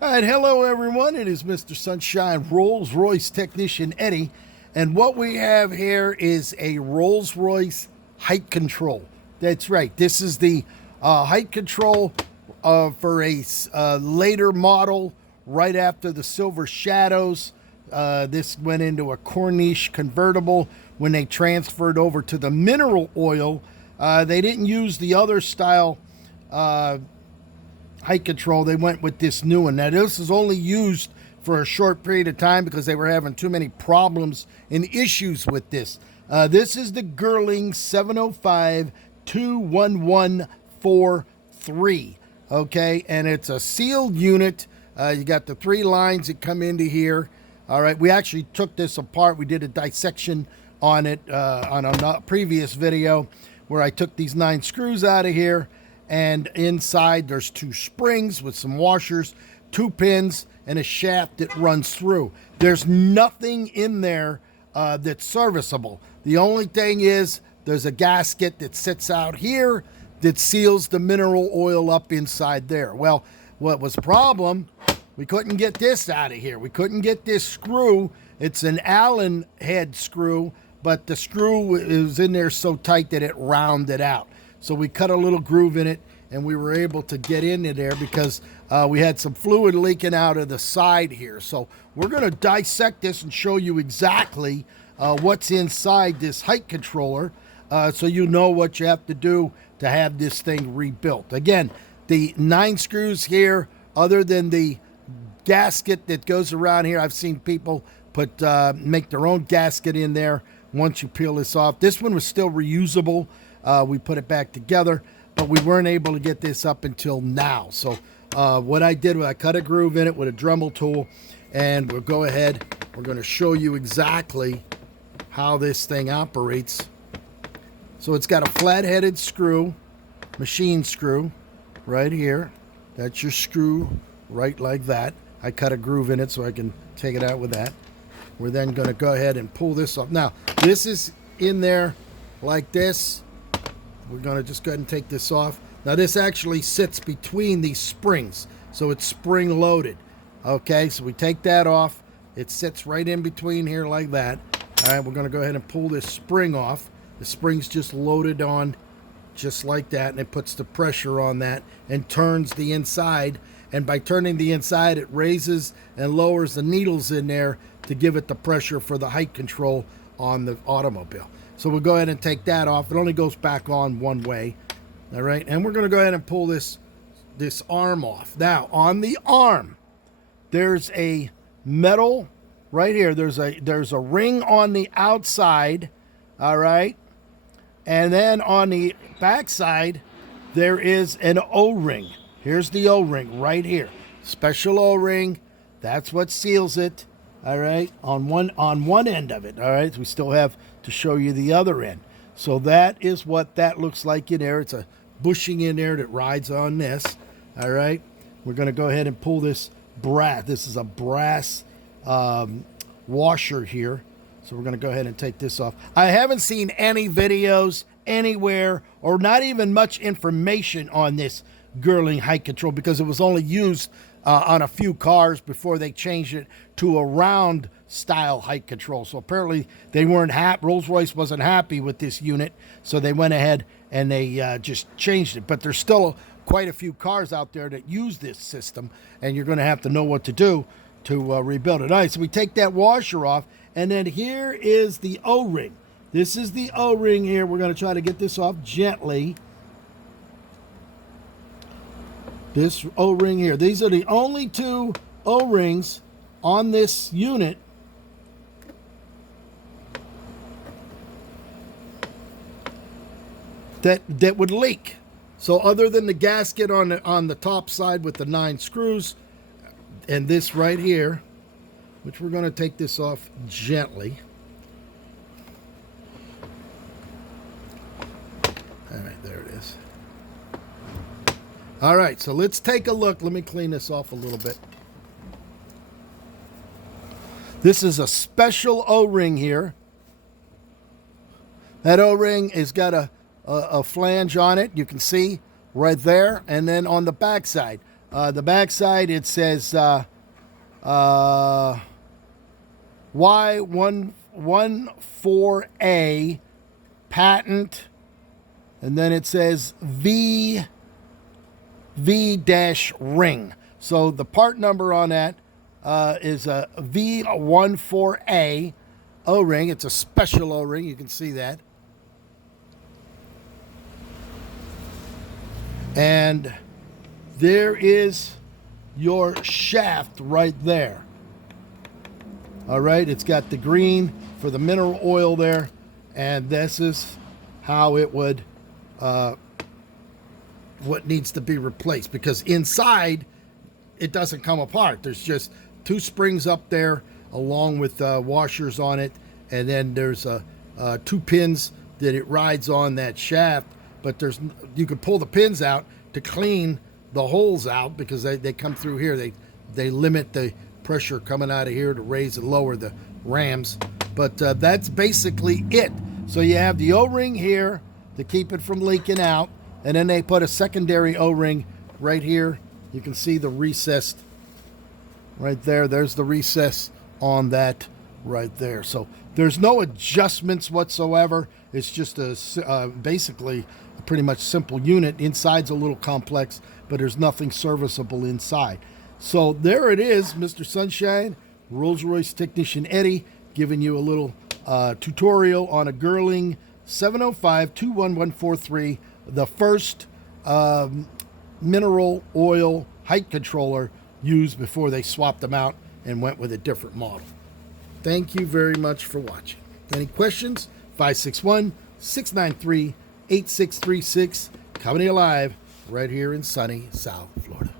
All right, hello everyone. It is Mr. Sunshine Rolls-Royce technician Eddie, and what we have here is a Rolls-Royce height control. That's right. This is the height control for a later model, right after the Silver Shadows. This went into a Corniche convertible when they transferred over to the mineral oil. They didn't use the other style height control. They went with this new one. Now, this is only used for a short period of time because they were having too many problems and issues with this. This is the Girling 705-21143. Okay, and it's a sealed unit. You got the 3 lines that come into here. All right, we actually took this apart. We did a dissection on it on a previous video where I took these 9 screws out of here. And inside there's 2 springs with some washers, 2 pins, and a shaft that runs through. There's nothing in there that's serviceable. The only thing is there's a gasket that sits out here that seals the mineral oil up inside there. Well, what was the problem? We couldn't get this out of here. We couldn't get this screw. It's an Allen head screw, but the screw was in there so tight that it rounded out. So we cut a little groove in it, and we were able to get into there because we had some fluid leaking out of the side here. So we're going to dissect this and show you exactly what's inside this height controller, so you know what you have to do to have this thing rebuilt. Again, the 9 screws here, other than the gasket that goes around here, I've seen people make their own gasket in there once you peel this off. This one was still reusable. We put it back together, but we weren't able to get this up until now. So what I did was I cut a groove in it with a Dremel tool, and we'll go ahead. We're going to show you exactly how this thing operates. So it's got a flat-headed screw, machine screw, right here. That's your screw right like that. I cut a groove in it so I can take it out with that. We're then going to go ahead and pull this off. Now, this is in there like this. We're going to just go ahead and take this off. Now, this actually sits between these springs, so it's spring loaded. Okay, so we take that off. It sits right in between here like that. All right, we're going to go ahead and pull this spring off. The spring's just loaded on just like that, and it puts the pressure on that and turns the inside. And by turning the inside, it raises and lowers the needles in there to give it the pressure for the height control on the automobile. So we'll go ahead and take that off. It only goes back on one way. All right, and we're going to go ahead and pull this arm off. Now, on the arm, there's a metal right here. There's a ring on the outside, all right? And then on the back side, there is an O-ring. Here's the O-ring right here. Special O-ring. That's what seals it. All right, on one end of it. All right, so we still have to show you the other end. So that is what that looks like in there. It's a bushing in there that rides on this. All right, we're going to go ahead and pull this brass. This is a brass washer here. So we're going to go ahead and take this off. I haven't seen any videos anywhere, or not even much information on this Girling height control, because it was only used on a few cars before they changed it to a round style height control. So apparently they weren't happy. Rolls-Royce wasn't happy with this unit, so they went ahead and they just changed it. But there's still quite a few cars out there that use this system, and you're going to have to know what to do to rebuild it. All right, so we take that washer off, and then here is the O-ring. This is the O-ring here. We're going to try to get this off gently. This O-ring here. These are the only 2 O-rings on this unit that would leak. So other than the gasket on the top side with the 9 screws, and this right here, which we're going to take this off gently. All right, there it is. All right, so let's take a look. Let me clean this off a little bit. This is a special O-ring here. That O-ring has got a flange on it. You can see right there. And then on the back side, The backside, it says Y14A patent, and then it says V-ring. So the part number on that is a V14A O-ring. It's a special O-ring. You can see that. And there is your shaft right there. All right, it's got the green for the mineral oil there, and this is how it would, what needs to be replaced, because inside it doesn't come apart. There's just two springs up there along with washers on it, and then there's two pins that it rides on that shaft, but you can pull the pins out to clean the holes out, because they come through here. They limit the pressure coming out of here to raise and lower the rams, but that's basically it. So you have the O-ring here to keep it from leaking out, and then they put a secondary O-ring right here. You can see the recess right there. There's the recess on that right there. So there's no adjustments whatsoever. It's just basically a pretty much simple unit. Inside's a little complex, but there's nothing serviceable inside. So there it is, Mr. Sunshine, Rolls-Royce technician Eddie, giving you a little tutorial on a Girling 705-21143, the first mineral oil height controller used before they swapped them out and went with a different model. Thank you very much for watching. Any questions? 561-693-8636, coming to you live right here in sunny South Florida.